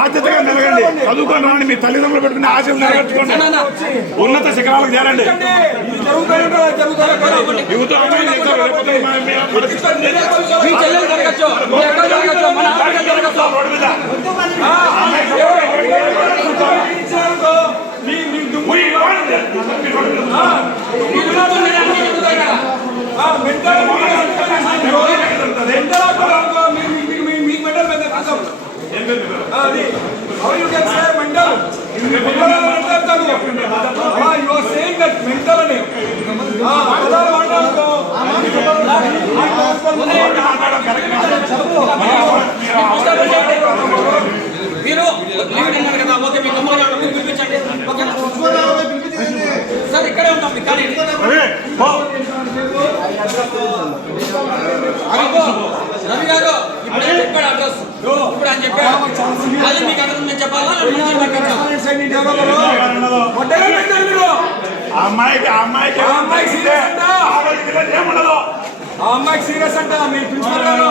బాధ్యతగా మెలగండి, చదువుకొని రాండి, మీ తల్లిదండ్రులు పెట్టుకుని ఆశలు నెరవేర్చుకోండి, ఉన్నత శిఖరాలకు చేరండి. యువత how you can say mental? You are saying that mental name. Sir ఇక్కడే ఉంటాం కానీ రవి గారు ఇప్పుడు చెప్పాడు అడ్రస్, ఇప్పుడు అని చెప్పాడు. అది మీకు అడ్రస్ నేను చెప్పాలా? అమ్మాయికి సీరియస్ అంట మీ ప్రిన్సిపల్ గారు.